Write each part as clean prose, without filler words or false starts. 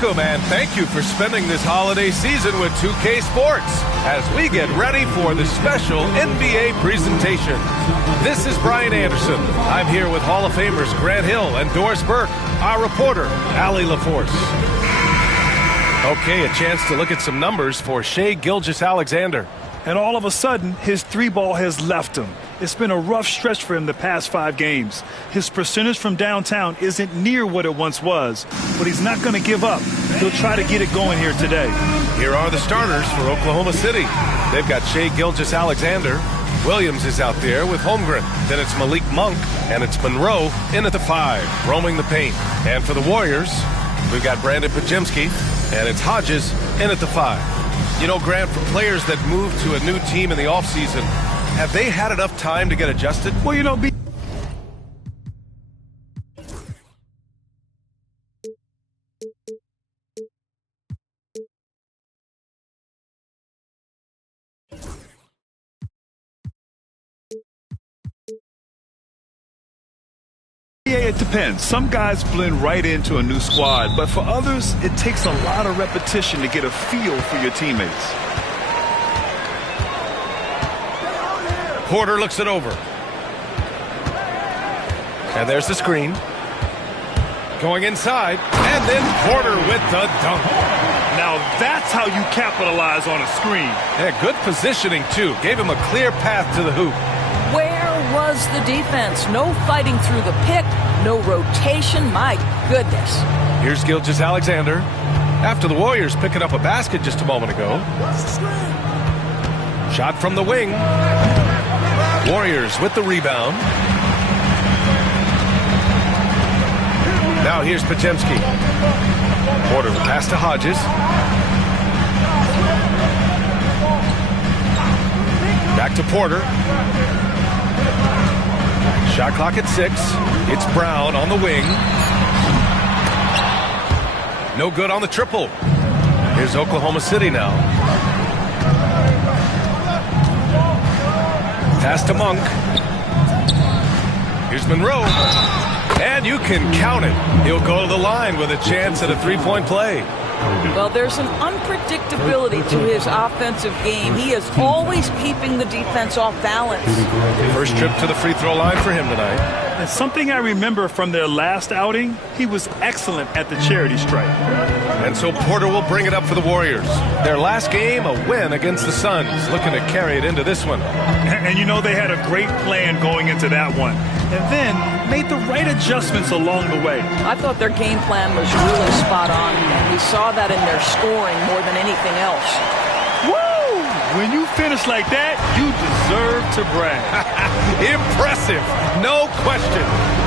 Welcome and thank you for spending this holiday season with 2K Sports as we get ready for the special NBA presentation. This is Brian Anderson. I'm here with Hall of Famers Grant Hill and Doris Burke, our reporter, Allie LaForce. Okay, a chance to look at some numbers for Shai Gilgeous-Alexander. And all of a sudden, his three ball has left him. It's been a rough stretch for him the past 5 games. His percentage from downtown isn't near what it once was, but he's not going to give up. He'll try to get it going here today. Here are the starters for Oklahoma City. They've got Shai Gilgeous-Alexander. Williams is out there with Holmgren. Then it's Malik Monk, and it's Monroe in at the 5, roaming the paint. And for the Warriors, we've got Brandon Podziemski, and it's Hodges in at the 5. You know, Grant, for players that move to a new team in the offseason, have they had enough time to get adjusted? Well, you know, it depends. Some guys blend right into a new squad, but for others, it takes a lot of repetition to get a feel for your teammates. Porter looks it over. And there's the screen. Going inside, and then Porter with the dunk. Now that's how you capitalize on a screen. Yeah, good positioning, too. Gave him a clear path to the hoop. Where was the defense? No fighting through the pick, no rotation. My goodness. Here's Gilgeous-Alexander. After the Warriors picking up a basket just a moment ago. Shot from the wing. Warriors with the rebound. Now here's Podziemski. Porter with pass to Hodges. Back to Porter. Shot clock at 6. It's Brown on the wing. No good on the triple. Here's Oklahoma City now. Pass to Monk. Here's Monroe. And you can count it. He'll go to the line with a chance at a three-point play. Well, there's an unpredictability to his offensive game. He is always keeping the defense off balance. First trip to the free throw line for him tonight. And something I remember from their last outing, he was excellent at the charity stripe. And so Porter will bring it up for the Warriors. Their last game, a win against the Suns, looking to carry it into this one. And you know they had a great plan going into that one. And then made the right adjustments along the way. I thought their game plan was really spot on, and we saw that in their scoring more than anything else. Woo! When you finish like that, you deserve to brag. Impressive, no question.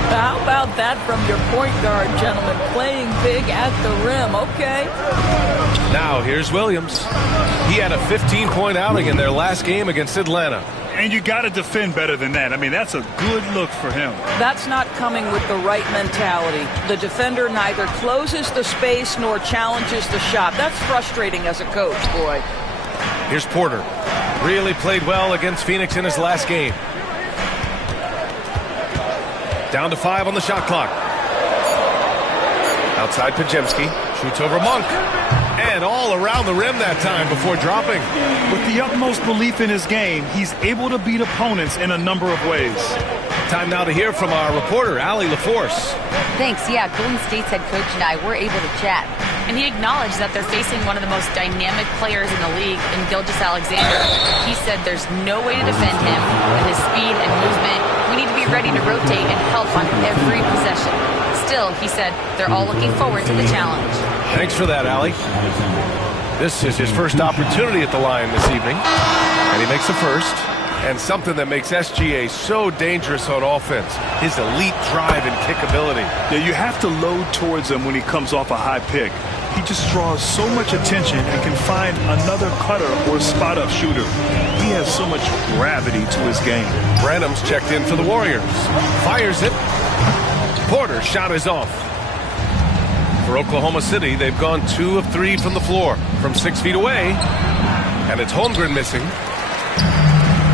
How about that from your point guard, gentlemen? Playing big at the rim, okay. Now here's Williams. He had a 15-point outing in their last game against Atlanta. And you got to defend better than that. I mean, that's a good look for him. That's not coming with the right mentality. The defender neither closes the space nor challenges the shot. That's frustrating as a coach, boy. Here's Porter. Really played well against Phoenix in his last game. Down to 5 on the shot clock. Outside Podziemski. Shoots over Monk. And all around the rim that time before dropping. With the utmost belief in his game, he's able to beat opponents in a number of ways. Time now to hear from our reporter, Allie LaForce. Thanks. Yeah, Golden State's head coach and I were able to chat. And he acknowledged that they're facing one of the most dynamic players in the league in Gilgeous-Alexander. He said there's no way to defend him with his speed and movement. We need to be ready to rotate and help on every possession. Still, he said, they're all looking forward to the challenge. Thanks for that, Allie. This is his first opportunity at the line this evening. And he makes the first. And something that makes SGA so dangerous on offense, his elite drive and kick ability. Yeah, you have to load towards him when he comes off a high pick. He just draws so much attention and can find another cutter or spot-up shooter. He has so much gravity to his game. Branham's checked in for the Warriors. Fires it. Porter's shot is off. For Oklahoma City, they've gone 2 of 3 from the floor, from 6 feet away. And it's Holmgren missing.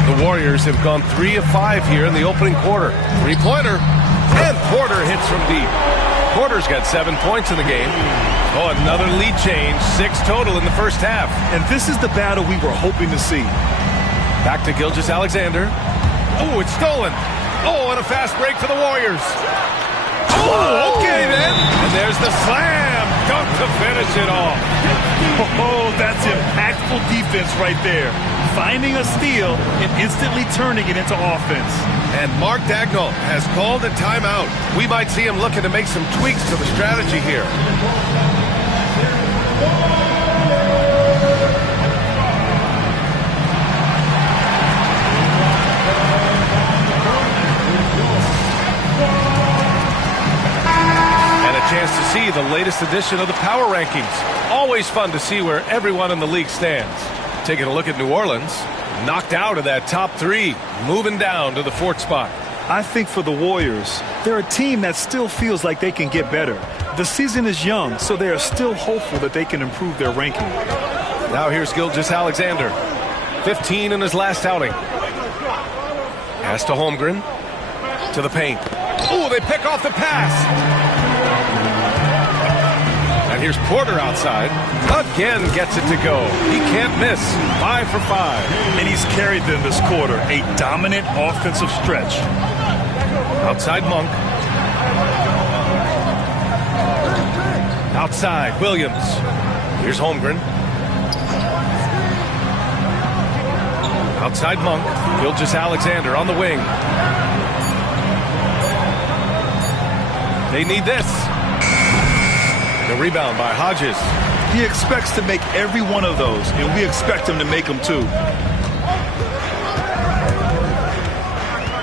The Warriors have gone 3 of 5 here in the opening quarter. Three-pointer. And Porter hits from deep. Porter's got 7 points in the game. Oh, another lead change. 6 total in the first half. And this is the battle we were hoping to see. Back to Gilgeous-Alexander. Oh, it's stolen. Oh, and a fast break for the Warriors. Oh, okay then. And there's the slam dunk to finish it off. Oh, that's impactful defense right there. Finding a steal and instantly turning it into offense. And Mark Dagnall has called a timeout. We might see him looking to make some tweaks to the strategy here. Chance to see the latest edition of the power rankings. Always fun to see where everyone in the league stands. Taking a look at New Orleans, knocked out of that top 3, moving down to the 4th spot. I think for the Warriors, they're a team that still feels like they can get better. The season is young, so they are still hopeful that they can improve their ranking. Now here's Gilgeous-Alexander, 15 in his last outing. Pass to Holmgren, to the paint. Oh, they pick off the pass. And here's Porter outside. Again gets it to go. He can't miss. 5 for 5. And he's carried them this quarter. A dominant offensive stretch. Outside Monk. Outside Williams. Here's Holmgren. Outside Monk. Gilgeous-Alexander on the wing. They need this. The rebound by Hodges. He expects to make every one of those, and we expect him to make them too.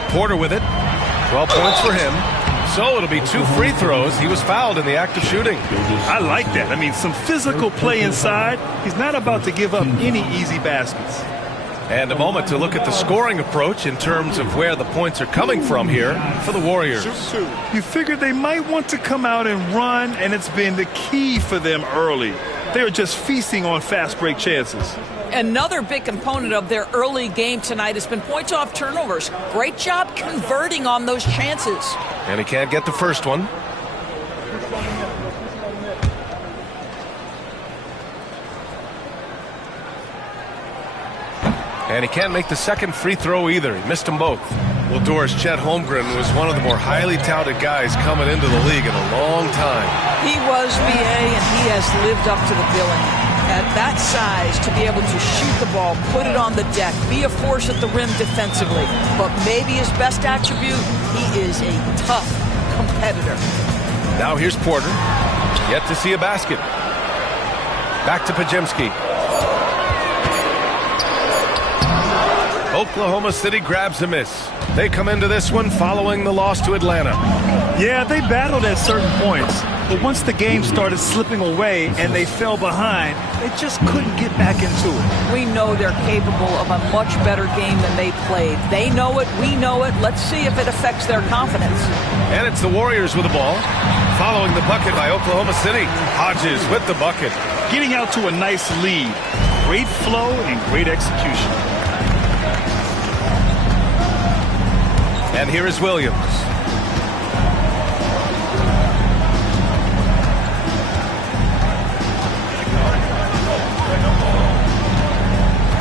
Porter with it. 12 points for him. So it'll be 2 free throws. He was fouled in the act of shooting. I like that. I mean, some physical play inside. He's not about to give up any easy baskets. And a moment to look at the scoring approach in terms of where the points are coming from here for the Warriors. You figured they might want to come out and run, and it's been the key for them early. They're just feasting on fast break chances. Another big component of their early game tonight has been points off turnovers. Great job converting on those chances. And he can't get the first one. And he can't make the second free throw either. He missed them both. Well, Doris, Chet Holmgren was one of the more highly touted guys coming into the league in a long time. He was BA, and he has lived up to the billing. At that size, to be able to shoot the ball, put it on the deck, be a force at the rim defensively. But maybe his best attribute, he is a tough competitor. Now here's Porter. Yet to see a basket. Back to Pajemski. Oklahoma City grabs a miss. They come into this one following the loss to Atlanta. Yeah, they battled at certain points, but once the game started slipping away and they fell behind, they just couldn't get back into it. We know they're capable of a much better game than they played. They know it, we know it. Let's see if it affects their confidence. And it's the Warriors with the ball. Following the bucket by Oklahoma City. Hodges with the bucket. Getting out to a nice lead. Great flow and great execution. And here is Williams.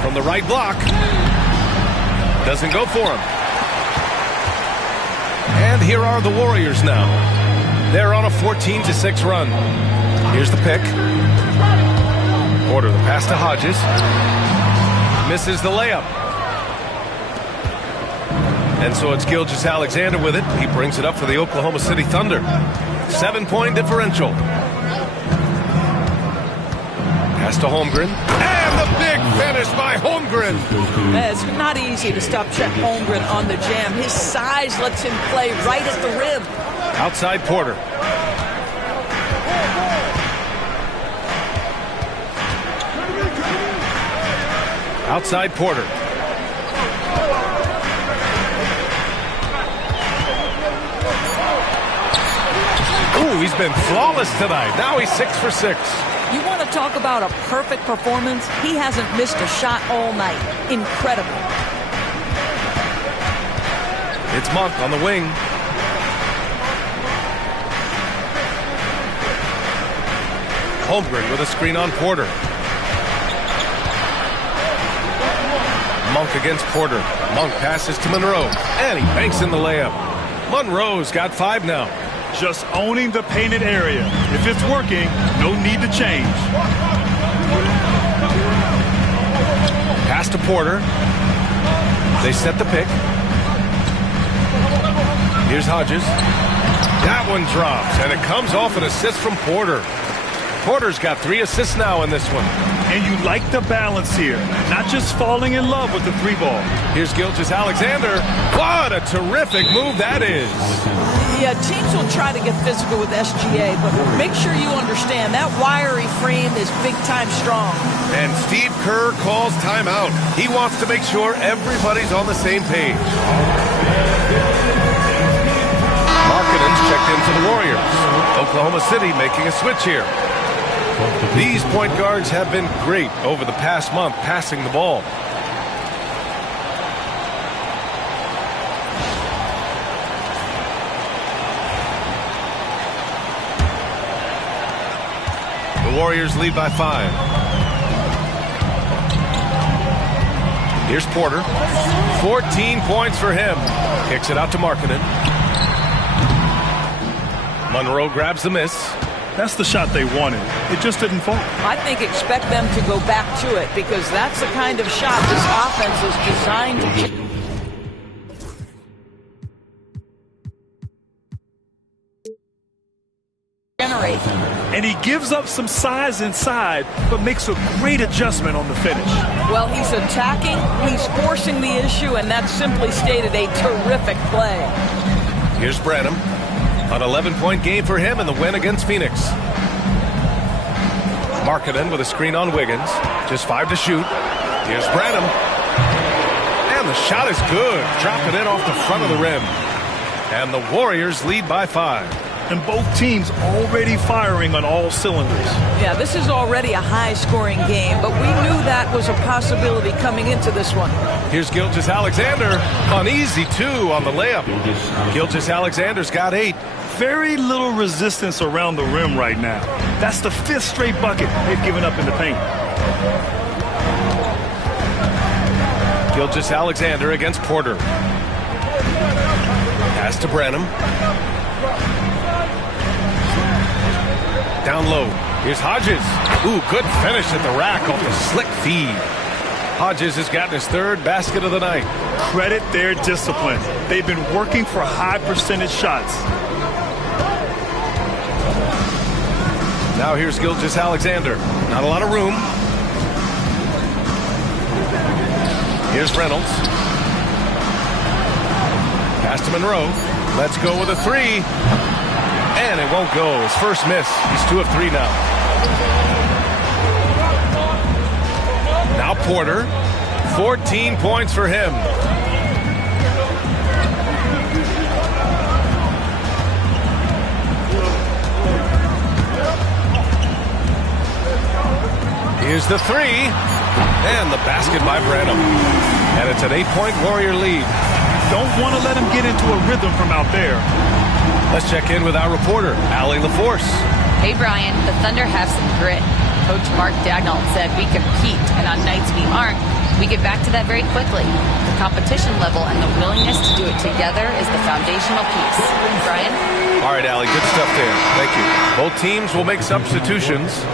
From the right block. Doesn't go for him. And here are the Warriors now. They're on a 14-6 run. Here's the pick. Porter, the pass to Hodges. Misses the layup. And so it's Gilgeous-Alexander with it. He brings it up for the Oklahoma City Thunder. 7-point differential. Pass to Holmgren. And the big finish by Holmgren. It's not easy to stop Chet Holmgren on the jam. His size lets him play right at the rim. Outside Porter. Outside Porter. Ooh, he's been flawless tonight. Now he's 6 for 6. You want to talk about a perfect performance? He hasn't missed a shot all night. Incredible. It's Monk on the wing. Holmgren with a screen on Porter. Monk against Porter. Monk passes to Monroe, and he banks in the layup. Monroe's got 5 now. Just owning the painted area. If it's working, no need to change. Pass to Porter. They set the pick. Here's Hodges. That one drops, and it comes off an assist from Porter. Porter's got 3 assists now in this one. And you like the balance here, not just falling in love with the 3 ball. Here's Gilgeous-Alexander. What a terrific move that is. Yeah, teams will try to get physical with SGA, but make sure you understand that wiry frame is big-time strong. And Steve Kerr calls timeout. He wants to make sure everybody's on the same page. Markkanen's checked in for the Warriors. Oklahoma City making a switch here. These point guards have been great over the past month passing the ball. The Warriors lead by 5. Here's Porter. 14 points for him. Kicks it out to Markkanen. Monroe grabs the miss. That's the shot they wanted. It just didn't fall. I think expect them to go back to it because that's the kind of shot this offense is designed to generate. And he gives up some size inside, but makes a great adjustment on the finish. Well, he's attacking, he's forcing the issue, and that simply stated a terrific play. Here's Branham. An 11-point game for him in the win against Phoenix. Markkanen with a screen on Wiggins. Just 5 to shoot. Here's Branham. And the shot is good. Dropping it off the front of the rim. And the Warriors lead by 5. And both teams already firing on all cylinders. Yeah, this is already a high-scoring game, but we knew that was a possibility coming into this one. Here's Gilgeous-Alexander. An easy 2 on the layup. Gilgeous-Alexander's got 8. Very little resistance around the rim right now. That's the 5th straight bucket they've given up in the paint. Gilgeous-Alexander against Porter. Pass to Branham. Down low. Here's Hodges. Ooh, good finish at the rack off the slick feed. Hodges has gotten his 3rd basket of the night. Credit their discipline. They've been working for high percentage shots. Now here's Gilgeous-Alexander. Not a lot of room. Here's Reynolds. Pass to Monroe. Let's go with a 3. And it won't go. His first miss. He's 2 of 3 now. Now Porter. 14 points for him. Here's the 3. And the basket by Branham. And it's an 8-point Warrior lead. Don't want to let him get into a rhythm from out there. Let's check in with our reporter, Allie LaForce. Hey, Brian, the Thunder have some grit. Coach Mark Dagnall said we compete, and on nights we aren't, we get back to that very quickly. The competition level and the willingness to do it together is the foundational piece. Brian? All right, Allie, good stuff there. Thank you. Both teams will make substitutions.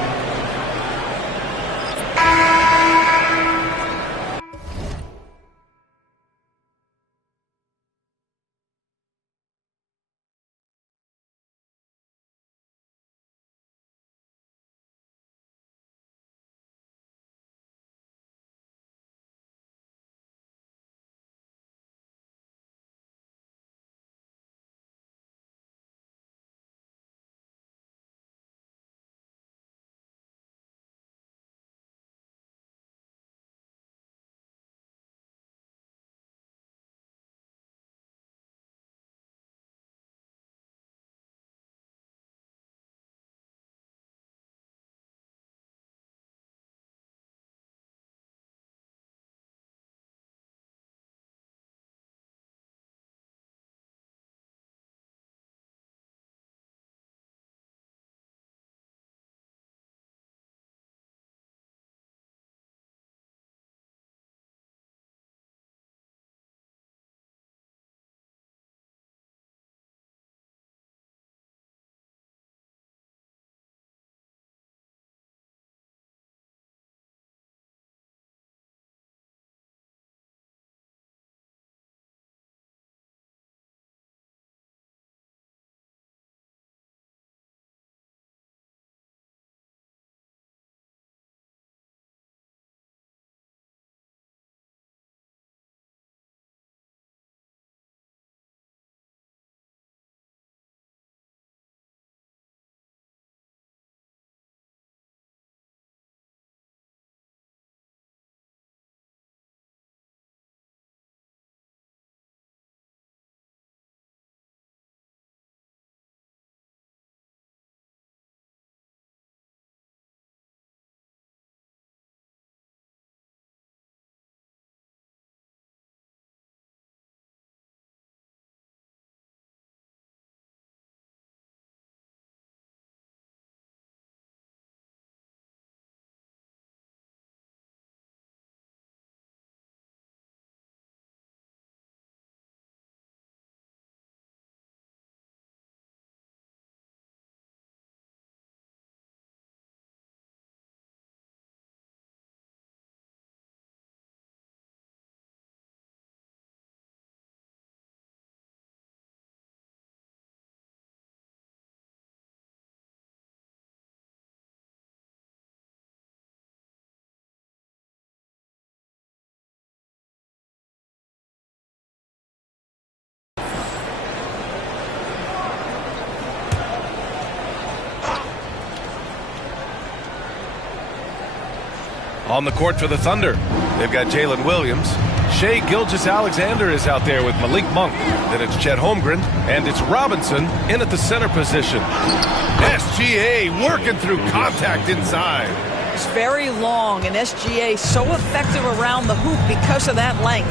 On the court for the Thunder, they've got Jalen Williams. Shai Gilgeous-Alexander is out there with Malik Monk. Then it's Chet Holmgren, and it's Robinson in at the center position. SGA working through contact inside. It's very long, and SGA so effective around the hoop because of that length.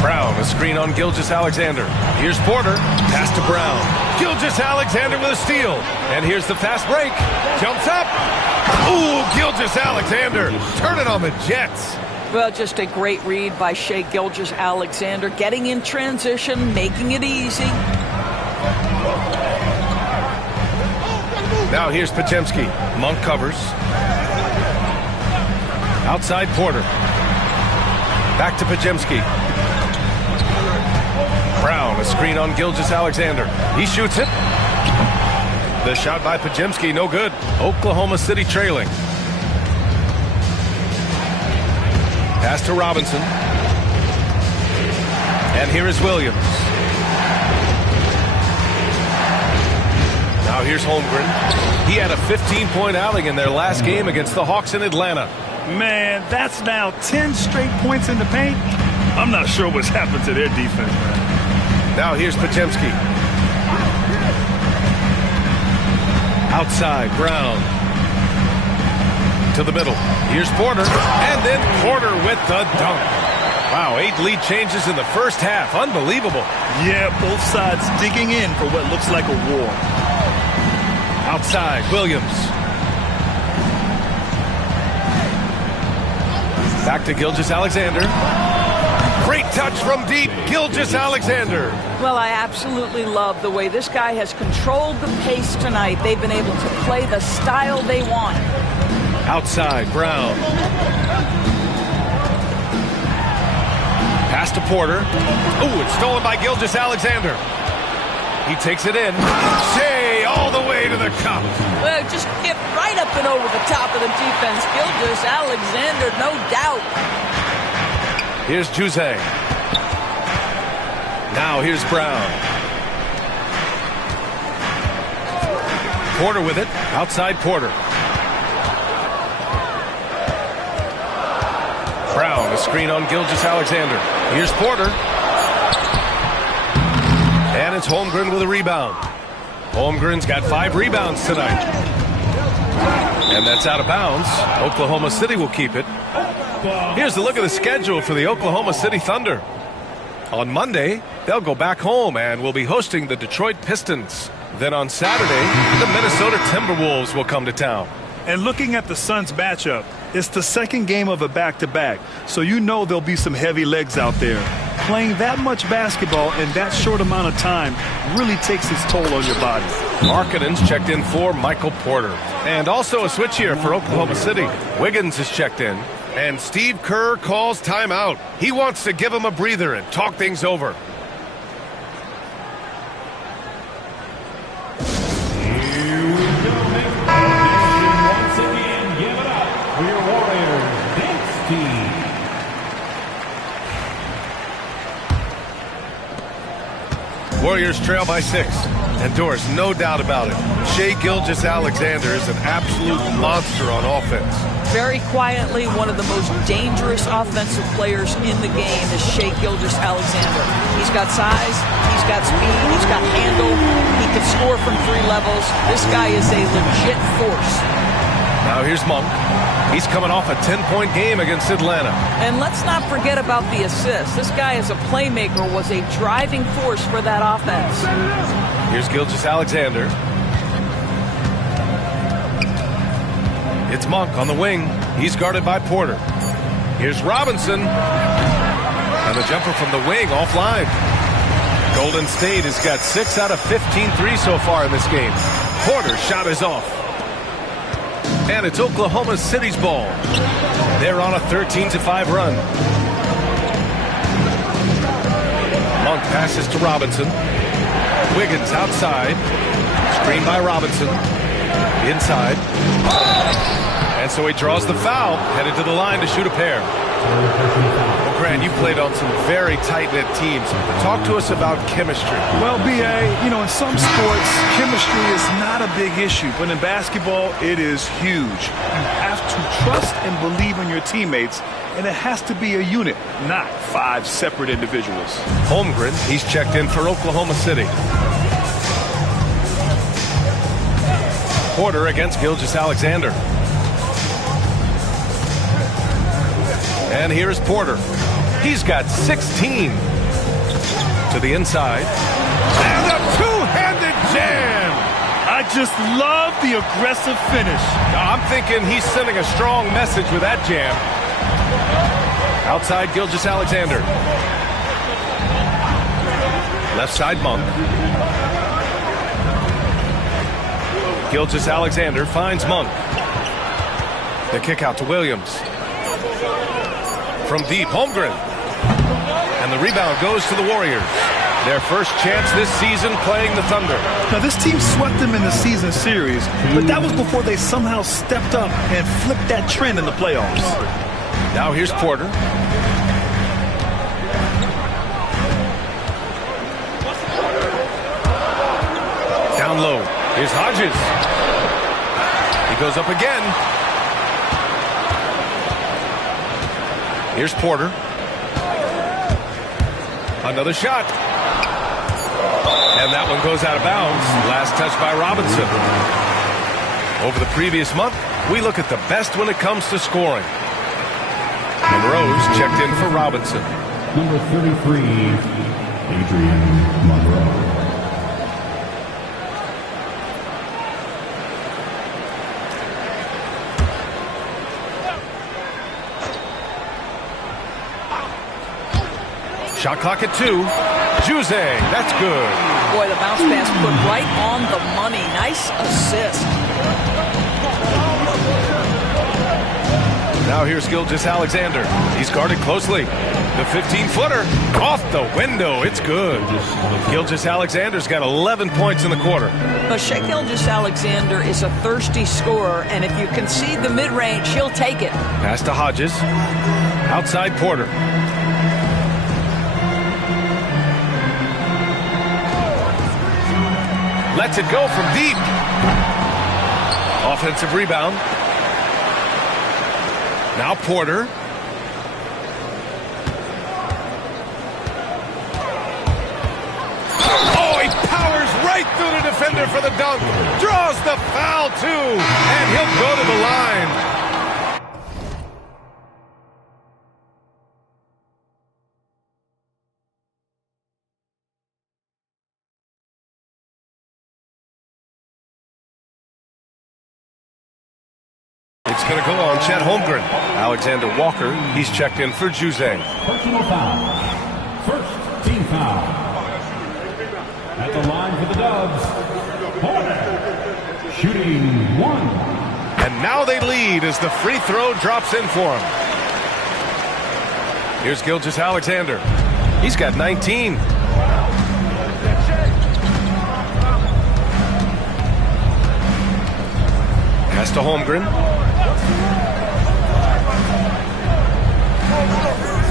Brown, a screen on Gilgeous-Alexander. Here's Porter, pass to Brown. Gilgeous-Alexander with a steal. And here's the fast break. Jumps up. Ooh, Gilgeous-Alexander. Turn it on the Jets. Well, just a great read by Shai Gilgeous-Alexander. Getting in transition, making it easy. Now here's Podziemski. Monk covers. Outside Porter. Back to Podziemski. Brown, a screen on Gilgeous-Alexander. He shoots it. The shot by Podziemski, no good. Oklahoma City trailing. Pass to Robinson. And here is Williams. Now here's Holmgren. He had a 15-point outing in their last game against the Hawks in Atlanta. Man, that's now 10 straight points in the paint. I'm not sure what's happened to their defense, man. Now here's Podziemski. Outside, Brown. To the middle. Here's Porter. And then Porter with the dunk. Wow, 8 lead changes in the first half. Unbelievable. Yeah, both sides digging in for what looks like a war. Outside, Williams. Back to Gilgeous-Alexander. Great touch from deep, Gilgeous-Alexander. Well, I absolutely love the way this guy has controlled the pace tonight. They've been able to play the style they want. Outside, Brown. Pass to Porter. Ooh, it's stolen by Gilgeous-Alexander. He takes it in. Shai all the way to the cup. Well, just get right up and over the top of the defense. Gilgeous-Alexander, no doubt. Here's Juzang. Now here's Brown. Porter with it. Outside Porter. Brown, a screen on Gilgeous-Alexander. Here's Porter. And it's Holmgren with a rebound. Holmgren's got 5 rebounds tonight. And that's out of bounds. Oklahoma City will keep it. Here's a look at the schedule for the Oklahoma City Thunder. On Monday, they'll go back home and will be hosting the Detroit Pistons. Then on Saturday, the Minnesota Timberwolves will come to town. And looking at the Suns matchup, it's the second game of a back-to-back, so you know there'll be some heavy legs out there. Playing that much basketball in that short amount of time really takes its toll on your body. Markkanen's checked in for Michael Porter. And also a switch here for Oklahoma City. Wiggins is checked in. And Steve Kerr calls timeout. He wants to give him a breather and talk things over. Warriors trail by 6. And Doris, no doubt about it, Shai Gilgeous-Alexander is an absolute monster on offense. Very quietly, one of the most dangerous offensive players in the game is Shai Gilgeous-Alexander. He's got size, he's got speed, he's got handle, he can score from 3 levels. This guy is a legit force. Now here's Monk. He's coming off a 10-point game against Atlanta. And let's not forget about the assist. This guy as a playmaker was a driving force for that offense. Here's Gilgeous-Alexander. It's Monk on the wing. He's guarded by Porter. Here's Robinson. And the jumper from the wing offline. Golden State has got 6 out of 15 threes so far in this game. Porter's shot is off. And it's Oklahoma City's ball. They're on a 13-5 run. Monk passes to Robinson. Wiggins outside. Screen by Robinson. Inside. And so he draws the foul, headed to the line to shoot a pair. Well, Grant, you played on some very tight-knit teams. Talk to us about chemistry. Well, B.A., in some sports, chemistry is not a big issue. But in basketball, it is huge. You have to trust and believe in your teammates, and it has to be a unit, not 5 separate individuals. Holmgren, he's checked in for Oklahoma City. Porter against Gilgeous-Alexander. And here's Porter. He's got 16. To the inside. And a two-handed jam! I just love the aggressive finish. I'm thinking he's sending a strong message with that jam. Outside Gilgeous-Alexander. Left side Monk. Gilgeous-Alexander finds Monk. The kick out to Williams. From deep, Holmgren. And the rebound goes to the Warriors. Their first chance this season playing the Thunder. Now, this team swept them in the season series, but that was before they somehow stepped up and flipped that trend in the playoffs. Now here's Porter. Down low. Here's Hodges. He goes up again. Here's Porter. Another shot. And that one goes out of bounds. Last touch by Robinson. Over the previous month, we look at the best when it comes to scoring. Monroe's checked in for Robinson. Number 33, Adrian Monroe. Shot clock at 2. Juzang, that's good. Boy, the bounce pass put right on the money. Nice assist. Now here's Gilgeous-Alexander. He's guarded closely. The 15-footer off the window. It's good. Gilgeous-Alexander's got 11 points in the quarter. But Shai Gilgeous-Alexander is a thirsty scorer, and if you concede the mid-range, he'll take it. Pass to Hodges. Outside Porter. Lets it go from deep. Offensive rebound. Now Porter. Oh, he powers right through the defender for the dunk. Draws the foul, too. And he'll go to the line. It's going to go on Chet Holmgren. Alexander Walker, he's checked in for Juzang. Personal foul. First team foul. At the line for the Dubs, Porter. Shooting 1. And now they lead as the free throw drops in for him. Here's Gilgeous-Alexander. He's got 19. Pass to Holmgren.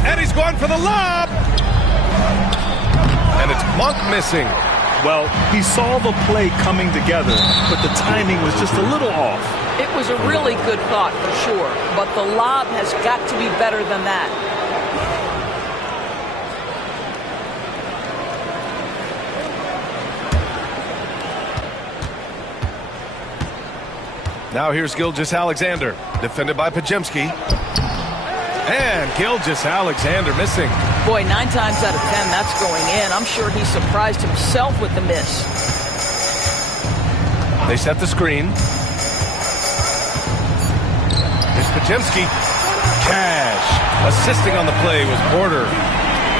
And he's going for the lob. And it's Monk missing. Well, he saw the play coming together, but the timing was just a little off. It was a really good thought for sure, but the lob has got to be better than that. Now here's Gilgeous-Alexander, defended by Pajemski. And Gilgeous-Alexander missing. Boy, 9 times out of 10, that's going in. I'm sure he surprised himself with the miss. They set the screen. Here's Pajemski. Cash. Assisting on the play was Porter.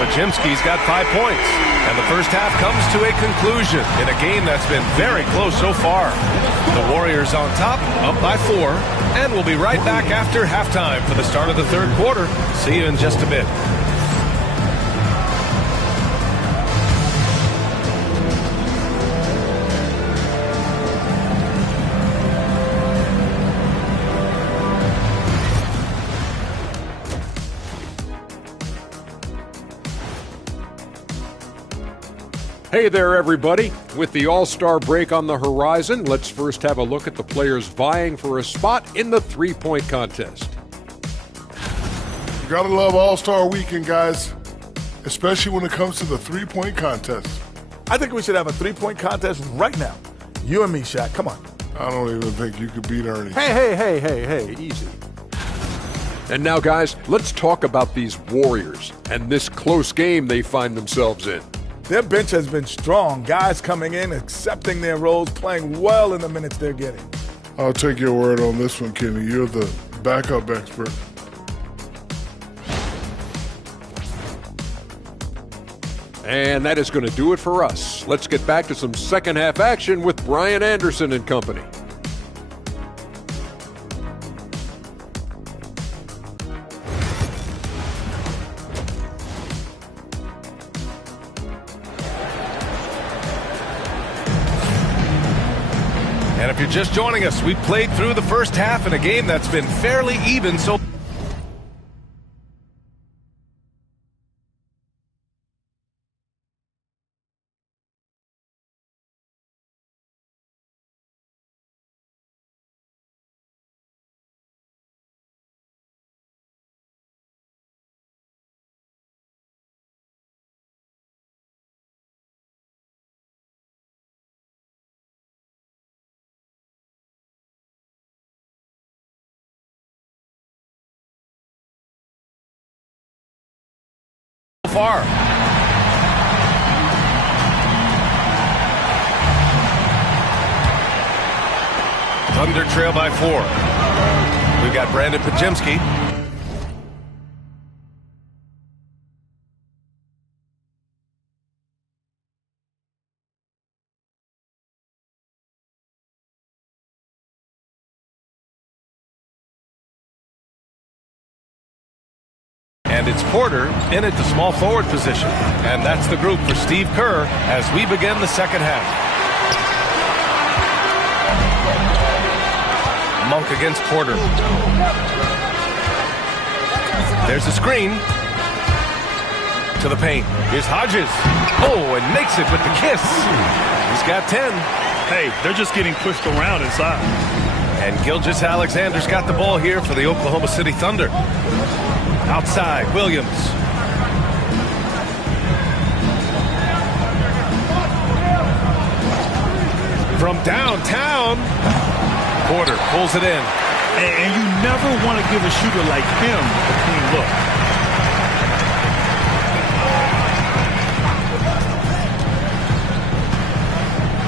Pajemski's got 5 points. And the first half comes to a conclusion in a game that's been very close so far. The Warriors on top, up by 4. And we'll be right back after halftime for the start of the third quarter. See you in just a bit. Hey there, everybody. With the All-Star break on the horizon, let's first have a look at the players vying for a spot in the three-point contest. You gotta love All-Star weekend, guys, especially when it comes to the three-point contest. I think we should have a three-point contest right now. You and me, Shaq. Come on. I don't even think you could beat Ernie. Hey, easy. And now, guys, let's talk about these Warriors and this close game they find themselves in. Their bench has been strong. Guys coming in, accepting their roles, playing well in the minutes they're getting. I'll take your word on this one, Kenny. You're the backup expert. And that is going to do it for us. Let's get back to some second half action with Brian Anderson and company. And if you're just joining us, we played through the first half in a game that's been fairly even so far. Thunder trail by 4. We've got Brandon Pajemski. And it's Porter in at the small forward position. And that's the group for Steve Kerr as we begin the second half. Monk against Porter. There's a screen to the paint. Here's Hodges. Oh, and makes it with the kiss. He's got 10. Hey, they're just getting pushed around inside. And Gilgeous-Alexander's got the ball here for the Oklahoma City Thunder. Outside, Williams. From downtown, Porter pulls it in. And you never want to give a shooter like him a clean look.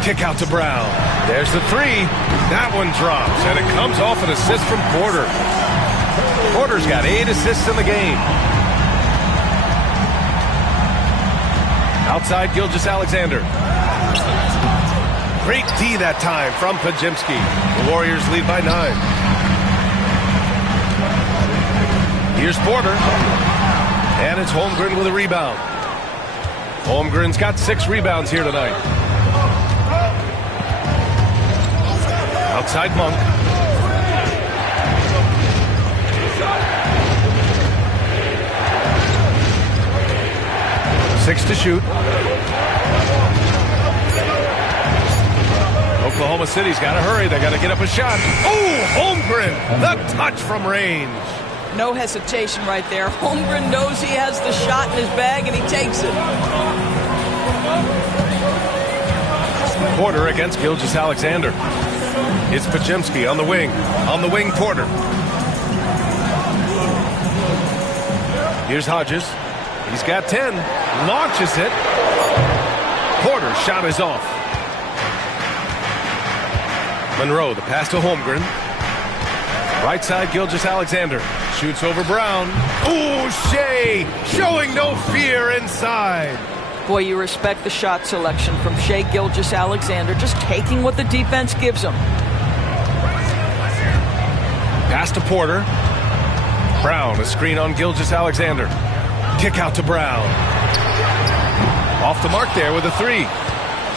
Kick out to Brown. There's the three. That one drops, and it comes off an assist from Porter. Porter's got 8 assists in the game. Outside, Gilgeous-Alexander. Great D that time from Pajemski. The Warriors lead by 9. Here's Porter. And it's Holmgren with a rebound. Holmgren's got 6 rebounds here tonight. Outside Monk. Six to shoot. Oklahoma City's got to hurry. They got to get up a shot. Oh, Holmgren, the touch from range. No hesitation right there. Holmgren knows he has the shot in his bag, and he takes it. Porter against Gilgeous-Alexander. It's Pajemski on the wing. On the wing, Porter. Here's Hodges. He's got 10. Launches it. Porter's shot is off. Monroe, the pass to Holmgren. Right side, Gilgeous-Alexander. Shoots over Brown. Ooh, Shea showing no fear inside. Boy, you respect the shot selection from Shea Gilgeous-Alexander, just taking what the defense gives him. Pass to Porter. Brown, a screen on Gilgeous-Alexander. Kick out to Brown. Off the mark there with a 3.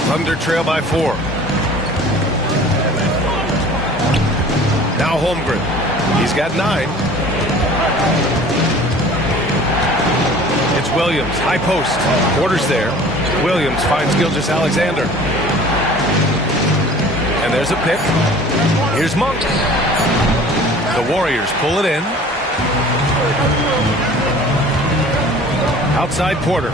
Thunder trail by 4. Now Holmgren. He's got 9. It's Williams, high post. Porter's there. Williams finds Gilgeous-Alexander. And there's a pick. Here's Monk. The Warriors pull it in. Outside Porter.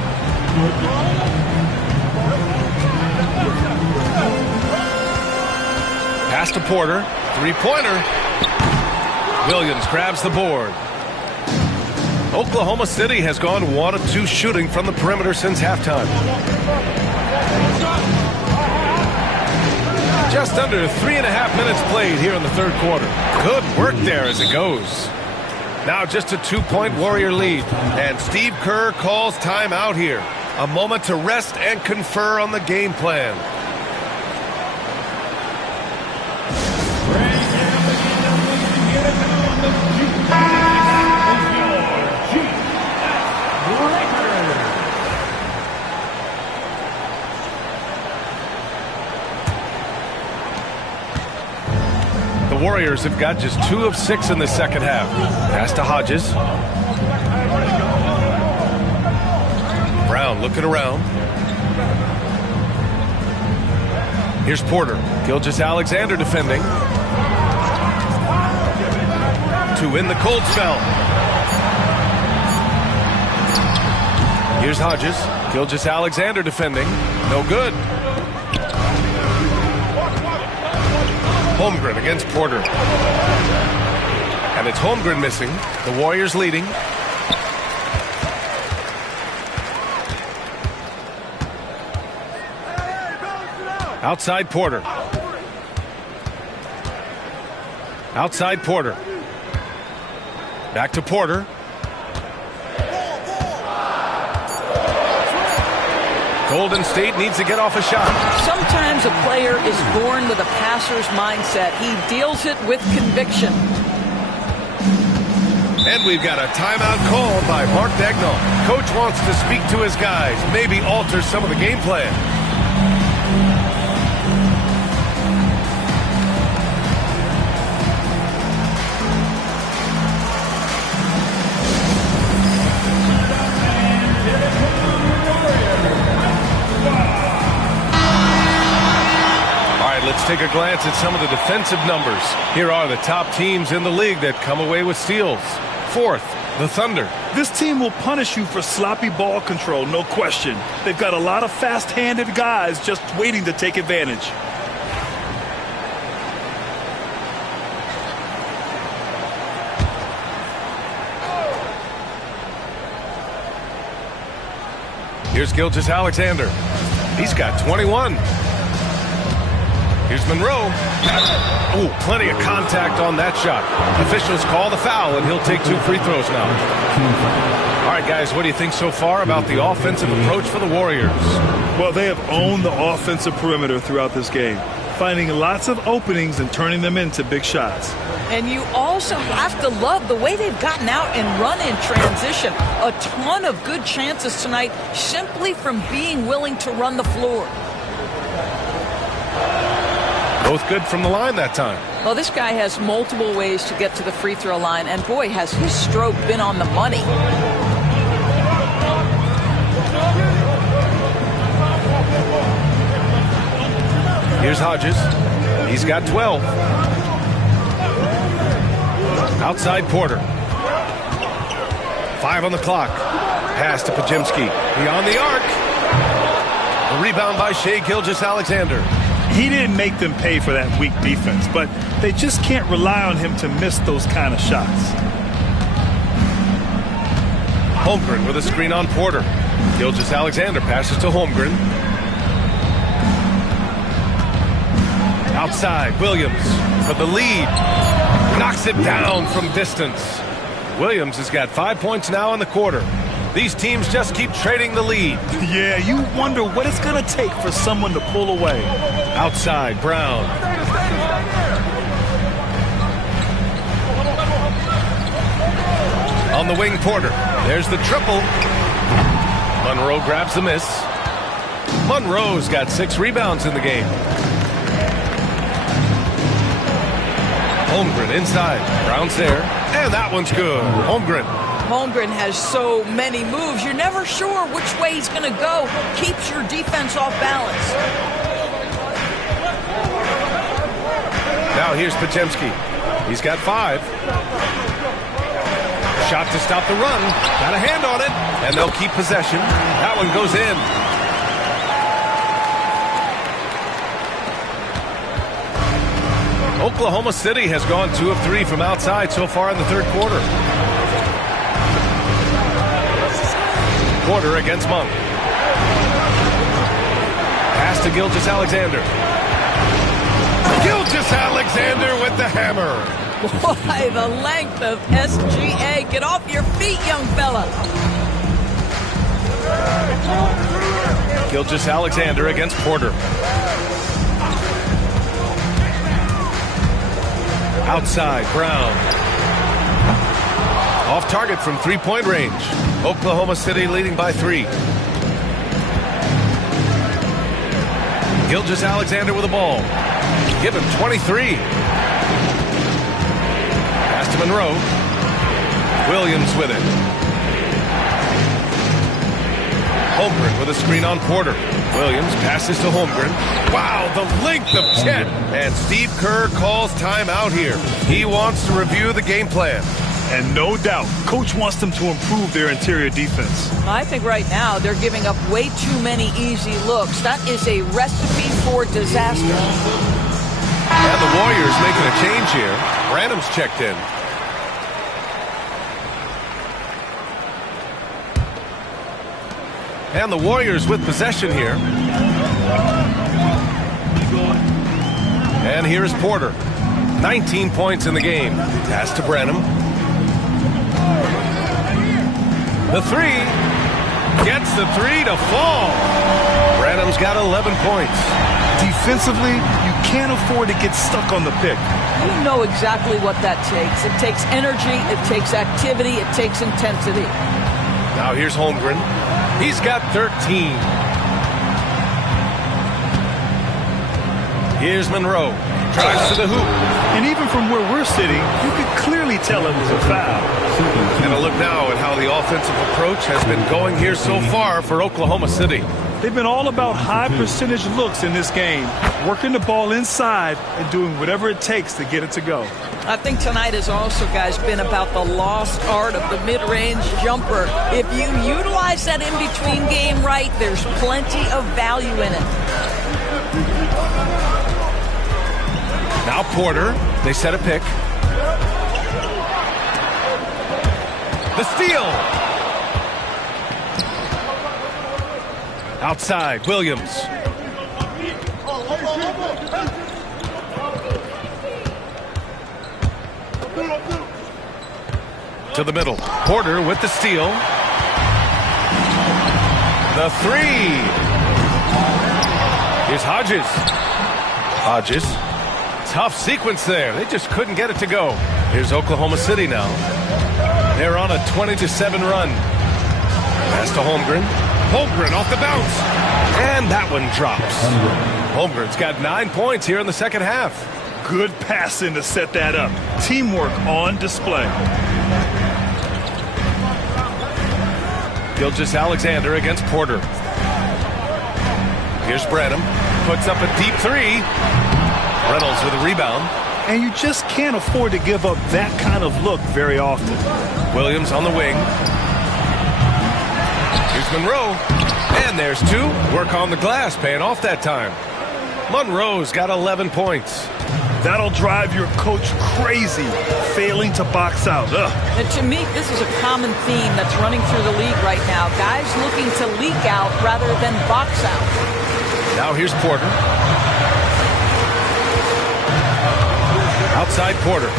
Pass to Porter. Three-pointer. Williams grabs the board. Oklahoma City has gone 1 of 2 shooting from the perimeter since halftime. Just under 3.5 minutes played here in the third quarter. Good work there as it goes. Now just a 2-point Warrior lead. And Steve Kerr calls timeout here. A moment to rest and confer on the game plan. The Warriors have got just 2 of 6 in the second half. Pass to Hodges. Brown looking around. Here's Porter. Gilgeous-Alexander defending. To win the cold spell. Here's Hodges. Gilgeous-Alexander defending. No good. Holmgren against Porter. And it's Holmgren missing. The Warriors leading. Outside Porter. Outside Porter. Back to Porter. Golden State needs to get off a shot. Sometimes a player is born with a passer's mindset. He deals it with conviction. And we've got a timeout call by Mark Daigneault. Coach wants to speak to his guys, maybe alter some of the game plan. Let's take a glance at some of the defensive numbers. Here are the top teams in the league that come away with steals. Fourth, the Thunder. This team will punish you for sloppy ball control, no question. They've got a lot of fast-handed guys just waiting to take advantage. Here's Gilgeous-Alexander. He's got 21. Here's Monroe. Ooh, plenty of contact on that shot. Officials call the foul, and he'll take 2 free throws now. All right, guys, what do you think so far about the offensive approach for the Warriors? Well, they have owned the offensive perimeter throughout this game, finding lots of openings and turning them into big shots. And you also have to love the way they've gotten out and run in transition. A ton of good chances tonight simply from being willing to run the floor. Both good from the line that time. Well, this guy has multiple ways to get to the free throw line, and boy, has his stroke been on the money. Here's Hodges. He's got 12. Outside Porter. 5 on the clock. Pass to Podziemski. Beyond the arc. The rebound by Shai Gilgeous-Alexander. He didn't make them pay for that weak defense, but they just can't rely on him to miss those kind of shots. Holmgren with a screen on Porter. Gilgeous-Alexander passes to Holmgren. Outside, Williams for the lead. Knocks it down from distance. Williams has got 5 points now in the quarter. These teams just keep trading the lead. Yeah, you wonder what it's going to take for someone to pull away. Outside, Brown. On the wing, Porter. There's the triple. Monroe grabs the miss. Monroe's got 6 rebounds in the game. Holmgren inside. Brown's there. And that one's good. Holmgren Holmgren has so many moves, you're never sure which way he's going to go. Keeps your defense off balance. Now here's Podziemski. He's got 5. Shot to stop the run. Got a hand on it, and they'll keep possession. That one goes in. Oklahoma City has gone 2 of 3 from outside so far in the third quarter. Porter against Monk. Pass to Gilgeous-Alexander. Gilgeous-Alexander with the hammer. Boy, the length of SGA. Get off your feet, young fella. Gilgeous-Alexander against Porter. Outside, Brown. Off target from three-point range. Oklahoma City leading by 3. Gilgeous-Alexander with the ball. Give him 23. Pass to Monroe. Williams with it. Holmgren with a screen on Porter. Williams passes to Holmgren. Wow, the length of Chet. And Steve Kerr calls timeout here. He wants to review the game plan. And no doubt, Coach wants them to improve their interior defense. I think right now they're giving up way too many easy looks. That is a recipe for disaster. And the Warriors making a change here. Branham's checked in. And the Warriors with possession here. And here's Porter. 19 points in the game. Pass to Branham. The 3. Gets the 3 to fall. Branham's got 11 points. Defensively, you can't afford to get stuck on the pick. You know exactly what that takes. It takes energy, it takes activity, it takes intensity. Now here's Holmgren. He's got 13. Here's Monroe. Drives to the hoop. And even from where we're sitting, you could clearly tell it was a foul. And a look now at how the offensive approach has been going here so far for Oklahoma City. They've been all about high percentage looks in this game, working the ball inside and doing whatever it takes to get it to go. I think tonight has also, guys, been about the lost art of the mid-range jumper. If you utilize that in-between game right, there's plenty of value in it. Now Porter, they set a pick. The steal. Outside, Williams. To the middle. Porter with the steal. The 3. Here's Hodges. Hodges. Tough sequence there. They just couldn't get it to go. Here's Oklahoma City now. They're on a 20-7 run. Pass to Holmgren. Holmgren off the bounce. And that one drops. Holmgren's got 9 points here in the second half. Good passing to set that up. Teamwork on display. Gilgeous-Alexander against Porter. Here's Branham. Puts up a deep 3. Reynolds with a rebound. And you just can't afford to give up that kind of look very often. Williams on the wing. Here's Monroe. And there's 2. Work on the glass, paying off that time. Monroe's got 11 points. That'll drive your coach crazy, failing to box out. And to me, this is a common theme that's running through the league right now. Guys looking to leak out rather than box out. Now here's Porter. Outside Porter.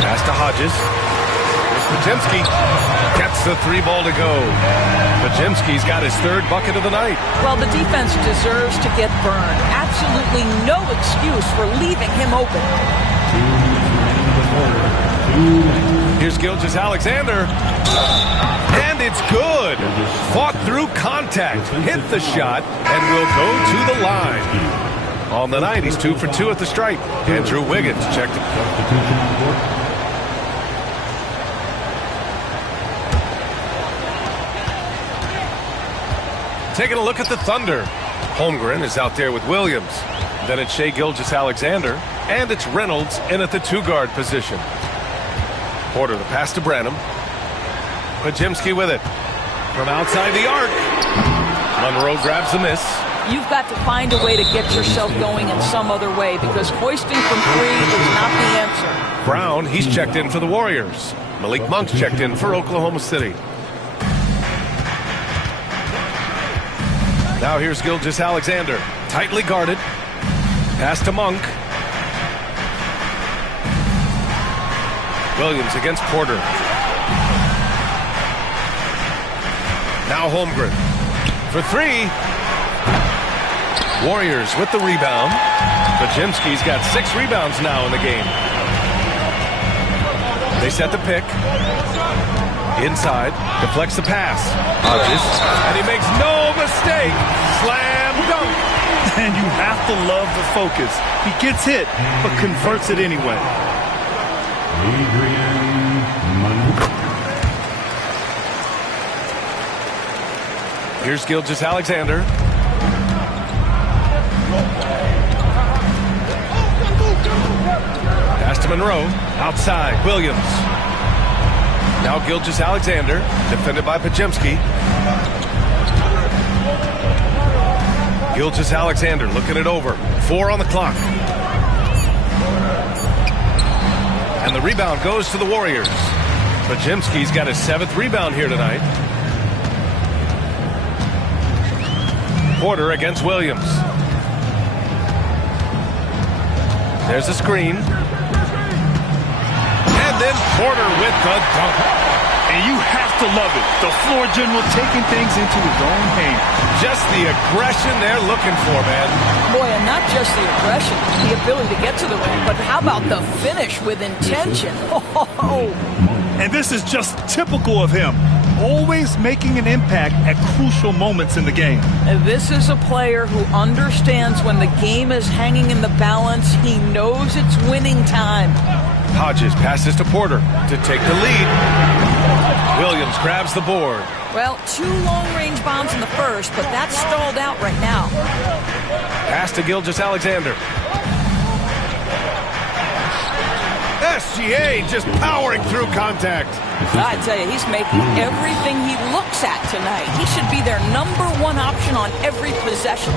Pass to Hodges. Here's Podziemski. Gets the 3 ball to go. Podziemski's got his 3rd bucket of the night. Well, the defense deserves to get burned. Absolutely no excuse for leaving him open. Here's Gilgeous-Alexander. And it's good. Fought through contact. Hit the shot and will go to the line. On the night, he's 2 for 2 at the stripe. Andrew Wiggins checked it. Taking a look at the Thunder. Holmgren is out there with Williams. Then it's Shai Gilgeous-Alexander, and it's Reynolds in at the 2-guard position. Porter the pass to Branham. Podziemski with it. From outside the arc. Monroe grabs the miss. You've got to find a way to get yourself going in some other way because hoisting from 3 is not the answer. Brown, he's checked in for the Warriors. Malik Monk's checked in for Oklahoma City. Now here's Gilgeous-Alexander. Tightly guarded. Pass to Monk. Williams against Porter. Now Holmgren. For 3. Warriors with the rebound. Podziemski's got 6 rebounds now in the game. They set the pick. Inside. Deflects the pass. Hodges. And he makes no mistake. Slam dunk. And you have to love the focus. He gets hit, but converts it anyway. Here's Gilgeous-Alexander. Pass to Monroe. Outside. Williams. Now Gilgeous-Alexander. Defended by Podziemski. Gilgeous-Alexander looking it over. 4 on the clock. And the rebound goes to the Warriors. Podziemski's got his 7th rebound here tonight. Porter against Williams. There's a screen. And then Porter with the dunk. And you have to love it. The floor general taking things into his own hands. Just the aggression they're looking for, man. Boy, and not just the aggression, the ability to get to the rim, but how about the finish with intention? Oh. And this is just typical of him. Always making an impact at crucial moments in the game. And this is a player who understands when the game is hanging in the balance. He knows it's winning time. Hodges passes to Porter to take the lead. Williams grabs the board. Well, 2 long-range bombs in the first, but that's stalled out right now. Pass to Gilgeous-Alexander. SGA just powering through contact. I tell you, he's making everything he looks at tonight. He should be their #1 option on every possession.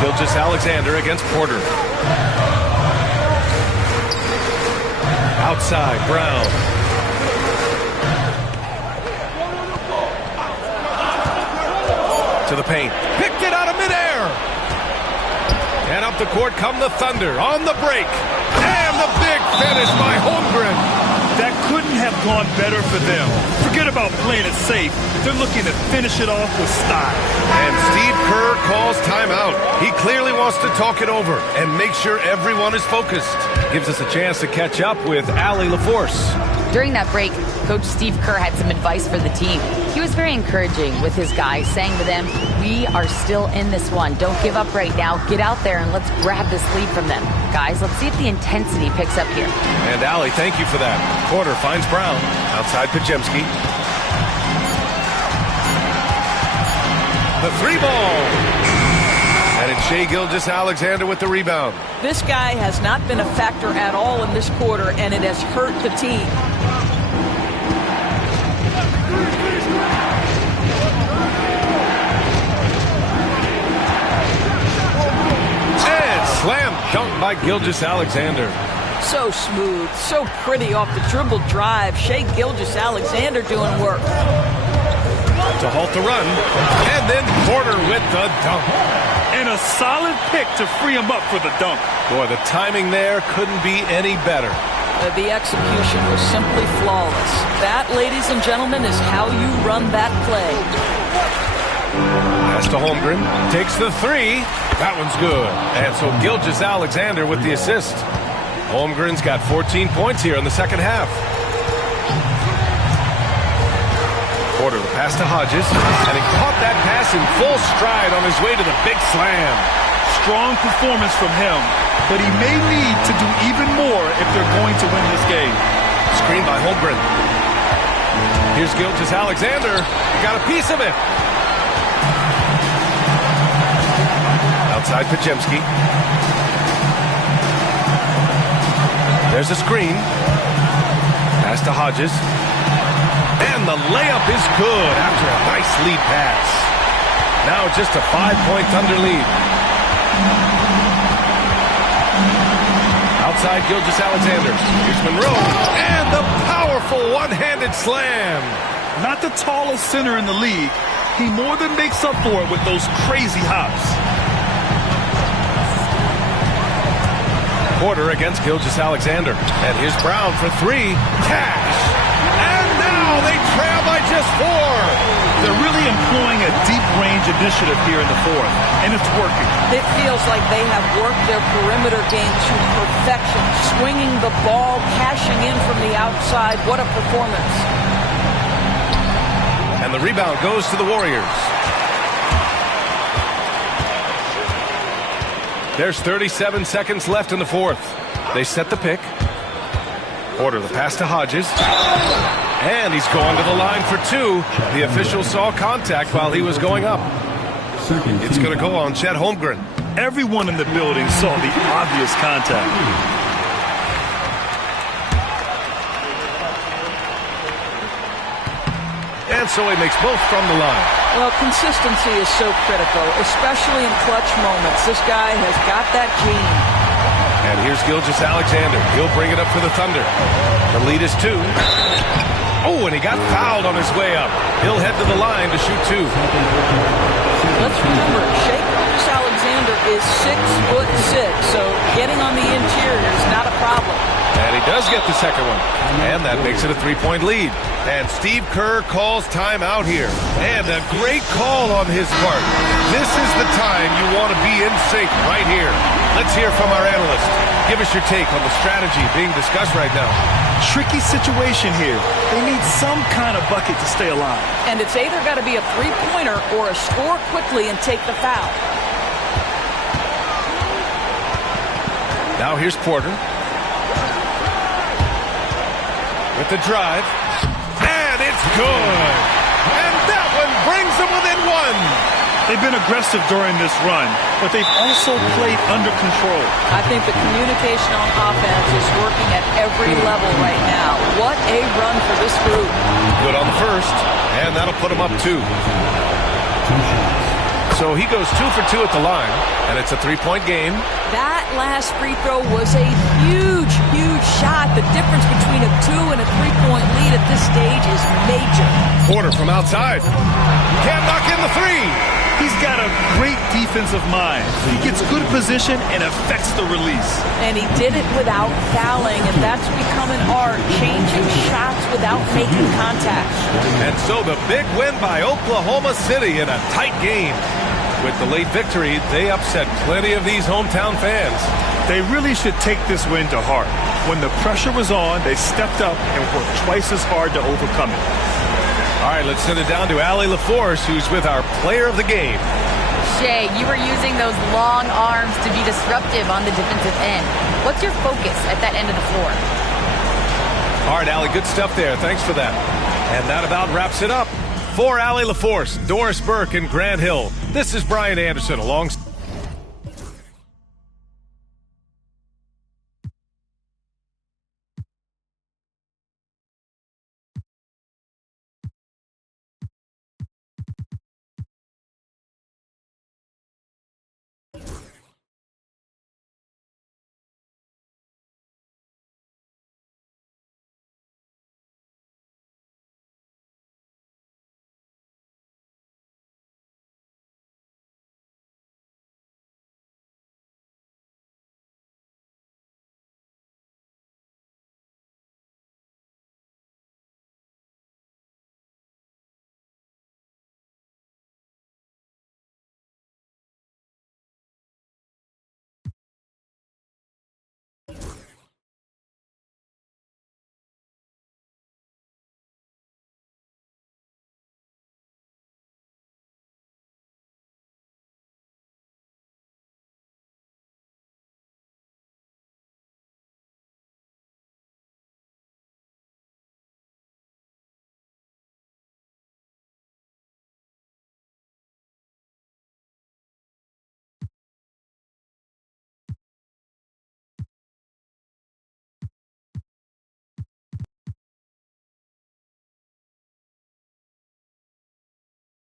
Gilgeous-Alexander against Porter. Outside, Brown. To the paint. Picked it out of midair. And up the court come the Thunder on the break. And the big finish by Holmgren. That couldn't have gone better for them. Forget about playing it safe. They're looking to finish it off with style. And Steve Kerr calls timeout. He clearly wants to talk it over and make sure everyone is focused. Gives us a chance to catch up with Allie LaForce. During that break, Coach Steve Kerr had some advice for the team. He was very encouraging with his guys, saying to them, we are still in this one. Don't give up right now. Get out there and let's grab this lead from them. Guys, let's see if the intensity picks up here. And Allie, thank you for that. Porter finds Brown. Outside Podziemski. The 3-ball. And it's Shai Gilgeous-Alexander with the rebound. This guy has not been a factor at all in this quarter, and it has hurt the team. And slam dunk by Gilgeous-Alexander. So smooth, so pretty off the dribble drive. Shai Gilgeous-Alexander doing work. To halt the run. And then Porter with the dunk. And a solid pick to free him up for the dunk. Boy, the timing there couldn't be any better. The execution was simply flawless. That, ladies and gentlemen, is how you run that play. Pass to Holmgren. Takes the 3. That one's good. And so Gilgeous-Alexander with the assist. Holmgren's got 14 points here in the second half. Porter the pass to Hodges, and he caught that pass in full stride on his way to the big slam. Strong performance from him, but he may need to do even more if they're going to win this game. Screen by Holmgren. Here's Gilgeous Alexander. He got a piece of it. Outside Pajemski. There's a screen. Pass to Hodges. And the layup is good after a nice lead pass. Now just a 5-point Thunder lead. Outside Gilgeous Alexander. Here's Monroe. And the powerful one-handed slam. Not the tallest center in the league. He more than makes up for it with those crazy hops. Porter against Gilgeous Alexander. And here's Brown for three. Cash. And now they trail by just 4. They're really employing a deep range initiative here in the fourth, and it's working. It feels like they have worked their perimeter game to perfection, swinging the ball, cashing in from the outside. What a performance. And the rebound goes to the Warriors. There's 37 seconds left in the fourth. They set the pick. Porter the pass to Hodges. And he's going to the line for 2. The official saw contact while he was going up. It's going to go on Chet Holmgren. Everyone in the building saw the obvious contact. And so he makes both from the line. Well, consistency is so critical, especially in clutch moments. This guy has got that gene. And here's Gilgeous Alexander. He'll bring it up for the Thunder. The lead is 2. Oh, and he got fouled on his way up. He'll head to the line to shoot 2. Let's remember, Shai Gilgeous-Alexander is 6'6", so getting on the interior is not a problem. And he does get the second one. And that makes it a 3-point lead. And Steve Kerr calls timeout here. And a great call on his part. This is the time you want to be in sync right here. Let's hear from our analyst. Give us your take on the strategy being discussed right now. Tricky situation here. They need some kind of bucket to stay alive. And it's either got to be a three-pointer or a score quickly and take the foul. Now here's Porter. With the drive. And it's good. And that one brings them within 1. They've been aggressive during this run, but they've also played under control. I think the communication on offense is working at every level right now. What a run for this group. Good on the first, and that'll put him up 2. So he goes 2 for 2 at the line, and it's a 3-point game. That last free throw was a huge, huge shot. The difference between a 2 and a 3-point lead at this stage is major. Porter from outside. Can't knock in the 3. He's got a great defensive mind. He gets good position and affects the release. And he did it without fouling, and that's become an art, changing shots without making contact. And so the big win by Oklahoma City in a tight game. With the late victory, they upset plenty of these hometown fans. They really should take this win to heart. When the pressure was on, they stepped up and worked twice as hard to overcome it. All right, let's send it down to Allie LaForce, who's with our player of the game. Shai, you were using those long arms to be disruptive on the defensive end. What's your focus at that end of the floor? All right, Allie, good stuff there. Thanks for that. And that about wraps it up. For Allie LaForce, Doris Burke, and Grant Hill, this is Brian Anderson along.